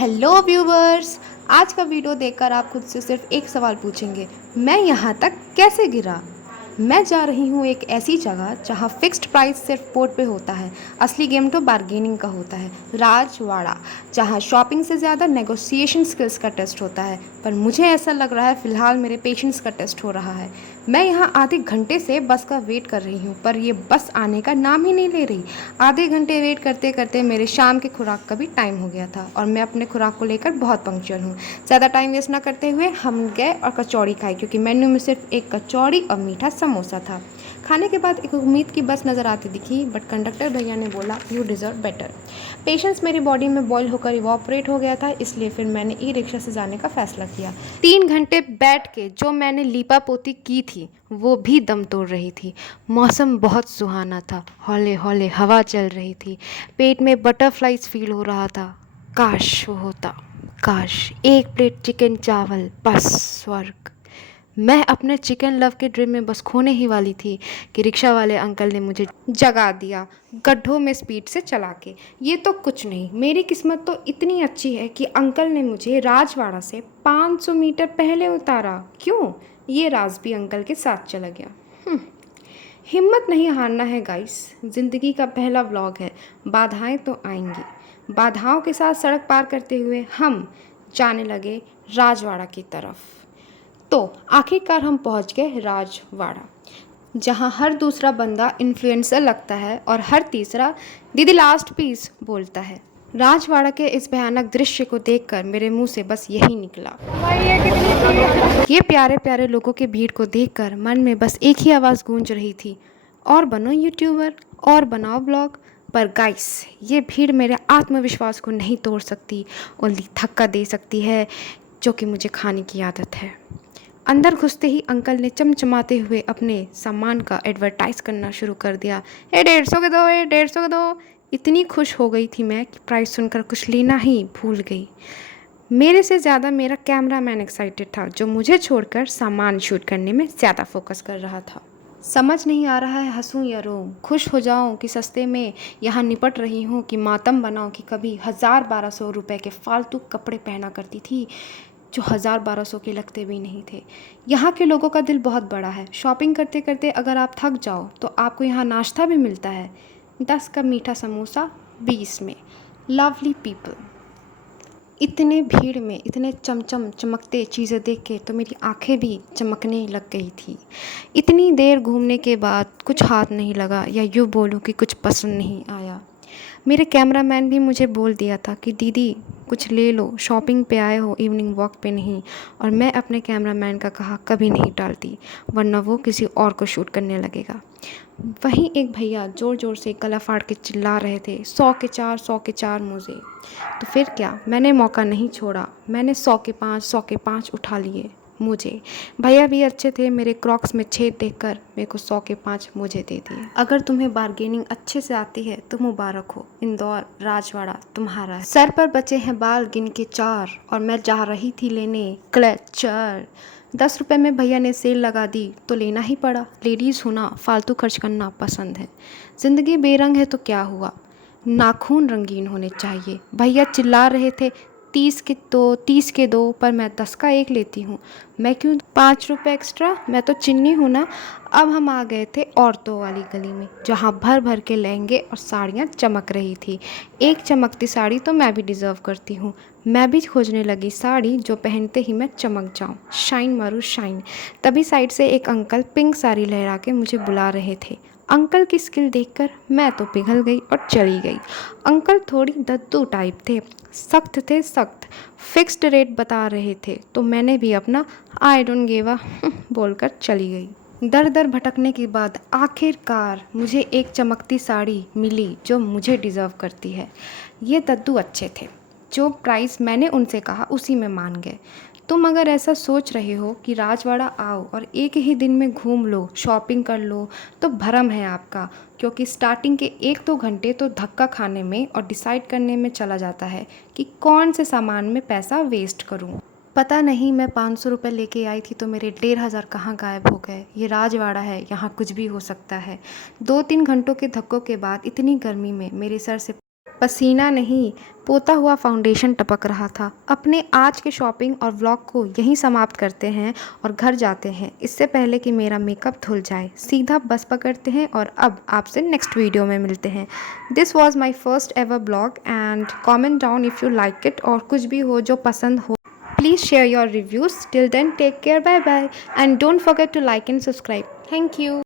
Hello viewers. आज का video देखकर आप खुद से सिर्फ एक सवाल पूछेंगे, मैं यहाँ तक कैसे गिरा। मैं जा रही हूँ एक ऐसी जगह जहाँ फिक्स्ड प्राइस सिर्फ बोर्ड पे होता है, असली गेम तो बार्गेनिंग का होता है। राजवाड़ा, जहाँ शॉपिंग से ज़्यादा नेगोशिएशन स्किल्स का टेस्ट होता है। पर मुझे ऐसा लग रहा है फ़िलहाल मेरे पेशेंस का टेस्ट हो रहा है। मैं यहाँ आधे घंटे से बस का वेट कर रही हूँ, पर ये बस आने का नाम ही नहीं ले रही। आधे घंटे वेट करते करते मेरे शाम के खुराक का भी टाइम हो गया था और मैं अपने खुराक को लेकर बहुत पंक्चुअल हूँ। ज़्यादा टाइम वेस्ट ना करते हुए हम गए और कचौड़ी खाई, क्योंकि मेन्यू में सिर्फ एक कचौड़ी और मीठा समोसा था। खाने के बाद एक उम्मीद की बस नज़र आती दिखी, बट कंडक्टर भैया ने बोला यू डिज़र्व बेटर। पेशेंस मेरी बॉडी में बॉयल होकर इवॉपरेट हो गया था, इसलिए फिर मैंने ई रिक्शा से जाने का फैसला किया। 3 घंटे बैठ के जो मैंने लीपा पोती की थी वो भी दम तोड़ रही थी। मौसम बहुत सुहाना था, हौले हौले हवा चल रही थी, पेट में बटरफ्लाइज फील हो रहा था। काश वो होता, काश एक प्लेट चिकन चावल, बस स्वर्ग। मैं अपने चिकन लव के ड्रीम में बस खोने ही वाली थी कि रिक्शा वाले अंकल ने मुझे जगा दिया, गड्ढों में स्पीड से चला के। ये तो कुछ नहीं, मेरी किस्मत तो इतनी अच्छी है कि अंकल ने मुझे राजवाड़ा से 500 मीटर पहले उतारा। क्यों? ये राज भी अंकल के साथ चला गया। हिम्मत नहीं हारना है गाइस, ज़िंदगी का पहला व्लॉग है। बाधाएं तो आएंगी। बाधाओं के साथ सड़क पार करते हुए हम जाने लगे राजवाड़ा की तरफ। तो आखिरकार हम पहुंच गए राजवाड़ा, जहां हर दूसरा बंदा इन्फ्लुएंसर लगता है और हर तीसरा दीदी लास्ट पीस बोलता है। राजवाड़ा के इस भयानक दृश्य को देखकर मेरे मुंह से बस यही निकला, ये प्यारे प्यारे लोगों के भीड़ को देखकर मन में बस एक ही आवाज़ गूंज रही थी, और बनो यूट्यूबर और बनाओ ब्लॉग। पर गाइस, ये भीड़ मेरे आत्मविश्वास को नहीं तोड़ सकती, ओनली धक्का दे सकती है, जो कि मुझे खाने की आदत है। अंदर घुसते ही अंकल ने चमचमाते हुए अपने सामान का एडवर्टाइज करना शुरू कर दिया। 150 के दो, 150 के दो। इतनी खुश हो गई थी मैं कि प्राइस सुनकर कुछ लेना ही भूल गई। मेरे से ज़्यादा मेरा कैमरामैन एक्साइटेड था, जो मुझे छोड़कर सामान शूट करने में ज़्यादा फोकस कर रहा था। समझ नहीं आ रहा है हंसूं या रोऊं, खुश हो जाऊं कि सस्ते में यहाँ निपट रही हूँ, कि मातम बनाऊं कि कभी 1000-1200 रुपए के फालतू कपड़े पहना करती थी, जो 1000-1200 के लगते भी नहीं थे। यहाँ के लोगों का दिल बहुत बड़ा है। शॉपिंग करते करते अगर आप थक जाओ तो आपको यहाँ नाश्ता भी मिलता है। 10 का मीठा समोसा 20 में। Lovely people. इतने भीड़ में इतने चमचम चमकते चीज़ें देख के तो मेरी आंखें भी चमकने लग गई थी। इतनी देर घूमने के बाद कुछ हाथ नहीं लगा, या यूँ बोलूँ कि कुछ पसंद नहीं आया। मेरे कैमरामैन भी मुझे बोल दिया था कि दीदी कुछ ले लो, शॉपिंग पे आए हो, इवनिंग वॉक पे नहीं। और मैं अपने कैमरामैन का कहा कभी नहीं टालती, वरना वो किसी और को शूट करने लगेगा। वहीं एक भैया ज़ोर ज़ोर से गला फाड़ के चिल्ला रहे थे, 100 के 4, 100 के 4 मोज़े। तो फिर क्या, मैंने मौका नहीं छोड़ा, मैंने 100 के 5, 100 के 5 उठा लिए मुझे। भैया भी अच्छे थे, मेरे क्रॉक्स में छेद देखकर मेरे को 100 के 5 मुझे दे दिए। अगर तुम्हें बार्गेनिंग अच्छे से आती है तो मुबारक हो, इंदौर राजवाड़ा तुम्हारा है। सर पर बचे हैं बाल गिन के 4, और मैं जा रही थी लेने क्लचर। 10 रुपये में भैया ने सेल लगा दी तो लेना ही पड़ा। लेडीज़ होना, फालतू खर्च करना पसंद है। ज़िंदगी बेरंग है तो क्या हुआ, नाखून रंगीन होने चाहिए। भैया चिल्ला रहे थे 30 के दो, 30 के दो, पर मैं 10 का एक लेती हूँ। मैं क्यों 5 रुपये एक्स्ट्रा, मैं तो चिन्नी हूँ ना। अब हम आ गए थे औरतों वाली गली में, जहाँ भर भर के लहंगे और साड़ियाँ चमक रही थी। एक चमकती साड़ी तो मैं भी डिज़र्व करती हूँ। मैं भी खोजने लगी साड़ी जो पहनते ही मैं चमक जाऊँ, शाइन मारूँ शाइन। तभी साइड से एक अंकल पिंक साड़ी लहरा के मुझे बुला रहे थे। अंकल की स्किल देखकर मैं तो पिघल गई और चली गई। अंकल थोड़ी दद्दू टाइप थे, सख्त थे सख्त, फिक्स्ड रेट बता रहे थे, तो मैंने भी अपना आई डोंट गिव अ बोलकर चली गई। दर दर भटकने के बाद आखिरकार मुझे एक चमकती साड़ी मिली जो मुझे डिज़र्व करती है। ये दद्दू अच्छे थे, जो प्राइस मैंने उनसे कहा उसी में मान गए। तुम अगर ऐसा सोच रहे हो कि राजवाड़ा आओ और एक ही दिन में घूम लो, शॉपिंग कर लो, तो भ्रम है आपका, क्योंकि स्टार्टिंग के 1-2 घंटे तो धक्का खाने में और डिसाइड करने में चला जाता है कि कौन से सामान में पैसा वेस्ट करूं। पता नहीं मैं 500 रुपये लेके आई थी तो मेरे 1500 कहाँ गायब हो गए। ये राजवाड़ा है, यहाँ कुछ भी हो सकता है। 2-3 घंटों के धक्कों के बाद इतनी गर्मी में मेरे सर से पसीना नहीं, पोता हुआ फाउंडेशन टपक रहा था। अपने आज के शॉपिंग और व्लॉग को यहीं समाप्त करते हैं और घर जाते हैं, इससे पहले कि मेरा मेकअप धुल जाए। सीधा बस पकड़ते हैं और अब आपसे नेक्स्ट वीडियो में मिलते हैं। This was my first ever blog and comment down if you like it, और कुछ भी हो जो पसंद हो please share your reviews. Till then, take care, bye bye, and don't forget to like and subscribe. Thank you.